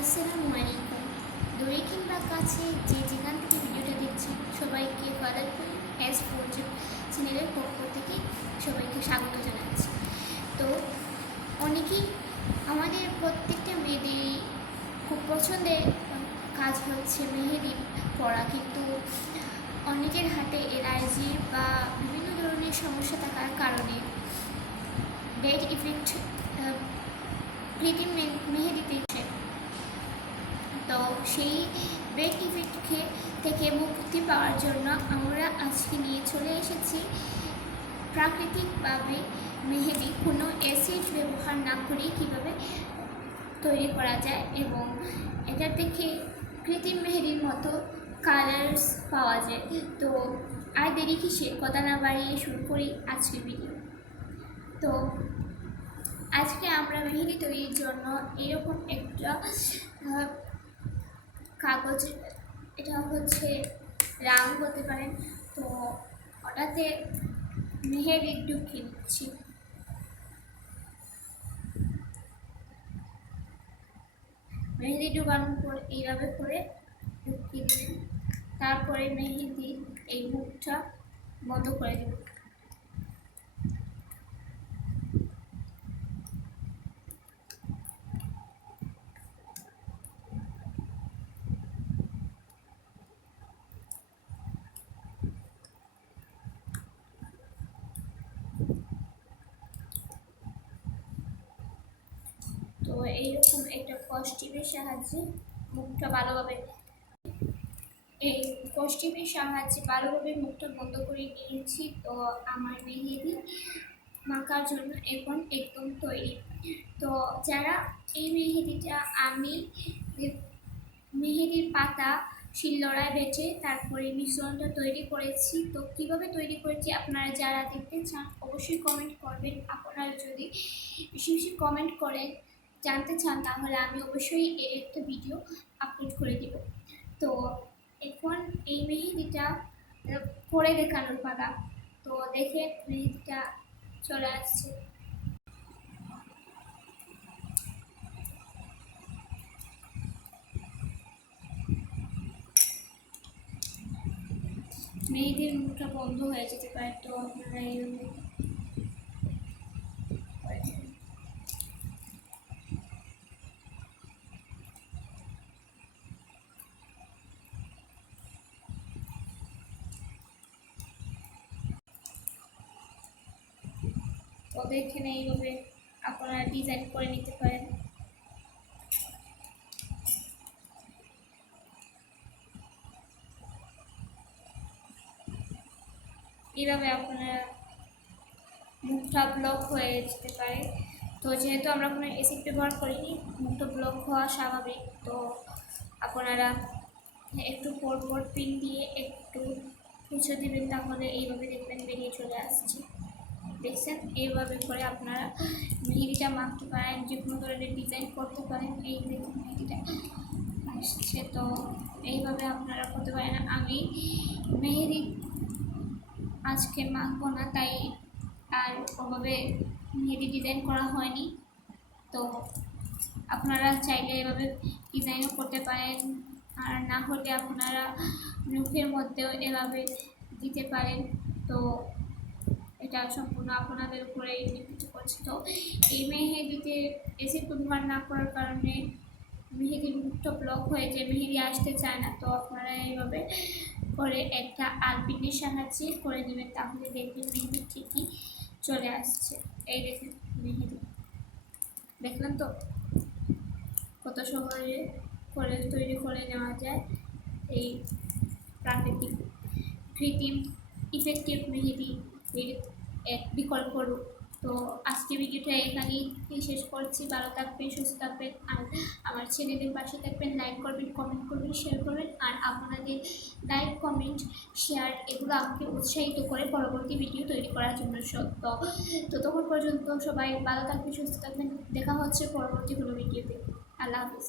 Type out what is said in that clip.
আসসালামু আলাইকুম। দূরে কিংবা কাছে যে যেখান থেকে ভিডিওটা দেখছেন সবাইকে ফাদারপুর এস ফোরজুন চ্যানেলের পক্ষ থেকে সবাইকে স্বাগত জানাচ্ছি। তো অনেকেই আমাদের প্রত্যেকটা মেয়েদেরই খুব পছন্দের কাজ হচ্ছে মেহেদি পরা, কিন্তু অনেকের হাতে অ্যালার্জি বা বিভিন্ন ধরনের সমস্যা থাকার কারণে ব্যাড ইফেক্ট কৃত্রিম মেহেদিতে। তো সেই ব্যাড ইফেক্ট থেকে মুক্তি পাওয়ার জন্য আমরা আজকে নিয়ে চলে এসেছি প্রাকৃতিকভাবে মেহেদি, কোনো অ্যাসিড ব্যবহার না করে কীভাবে তৈরি করা যায় এবং এটা থেকে কৃত্রিম মেহেদির মতো কালার্স পাওয়া যায়। তো আর দেরি কিসে, কথা না বাড়িয়ে শুরু করি আজকের ভিডিও। তো আজকে আমরা মেহেদি তৈরির জন্য এরকম একটা কাগজ, এটা হচ্ছে রাং বলতে পারেন, তো ওটাতে মেহেদি ঢুকিয়ে দিচ্ছি। মেহেদি ঢুকানোর পর এইভাবে করে ঢুকিয়ে দিবেন। তারপরে মেহেদি এই মুখটা বন্ধ করে দেবেন। তো এইরকম একটা কস্টিপের সাহায্যে মুখটা ভালোভাবে মুখটা বন্ধ করে নিয়েছি। তো আমার মেহেদি মাখার জন্য এখন একদম তৈরি। তো যারা এই মেহেদিটা আমি মেহেদির পাতা শিলনোড়ায় বেটে তারপরে মিশ্রণটা তৈরি করেছি। তো কীভাবে তৈরি করেছি আপনারা যারা দেখতে চান অবশ্যই কমেন্ট করবেন। আপনারা যদি বেশি বেশি কমেন্ট করে জানতে চান তাহলে আমি অবশ্যই এর একটা ভিডিও আপলোড করে দেব। তো এখন এই মেহেদিটা পরে দেখানোর পালা। তো দেখে মেহেদিটা চলে আসছে। মেয়েদের মুখটা বন্ধ হয়ে যেতে পারে, তো আপনারা এইভাবে ওদের এখানে এইভাবে আপনারা ডিজাইন করে নিতে পারেন। এইভাবে আপনারা মুখটা ব্লক হয়ে যেতে পারে। তো যেহেতু আমরা কোনো অ্যাসিড ব্যবহার করিনি, মুখটা ব্লক হওয়া স্বাভাবিক। তো আপনারা একটু পর পিন দিয়ে একটু মুছে দেবেন, তাহলে এইভাবে দেখবেন বেরিয়ে চলে আসছে। দেখছেন, এইভাবে করে আপনারা মেহেদিটা মাখতে পারেন, যে কোনো ধরনের ডিজাইন করতে পারেন। এই দেখুন মেহেদিটা আসছে। তো এইভাবে আপনারা করতে পারেন। আমি মেহেদি আজকে মাখবো না, তাই আর ওভাবে মেহেদি ডিজাইন করা হয়নি। তো আপনারা চাইলে এভাবে ডিজাইনও করতে পারেন, আর না হলে আপনারা মুখের মধ্যেও এভাবে দিতে পারেন। তো এটা সম্পূর্ণ আপনাদের উপরে নির্ভর করছে। তো এই মেহেদিতে অ্যাসিড ব্যবহার না করার কারণে মেহেদির মুখটা ব্লক হয়ে যায়, মেহেদি আসতে চায় না। তো আপনারা এইভাবে করে একটা আলপিনের সাহায্যে করে নেবেন, তাহলে দেখবেন মেহেদি ঠিকই চলে আসছে। এই দেখেন মেহেদি, দেখলাম তো কত সহজে করে তৈরি করে নেওয়া যায় এই প্রাকৃতিক কৃত্রিম ইফেক্টিভ মেহেদি এর এক বিকল্প রূপ। তো আজকে ভিডিওটা এখানেই শেষ করছি। ভালো থাকবেন, সুস্থ থাকবেন, আর আমার চ্যানেলের পাশে থাকবেন। লাইক করবেন, কমেন্ট করবেন, শেয়ার করবেন। আর আপনাদের লাইক, কমেন্ট, শেয়ার এগুলো আমাকে উৎসাহিত করে পরবর্তী ভিডিও তৈরি করার জন্য। তো ততক্ষণ পর্যন্ত সবাই ভালো থাকবেন, সুস্থ থাকবেন। দেখা হচ্ছে পরবর্তী কোনো ভিডিওতে। আল্লাহ হাফিজ।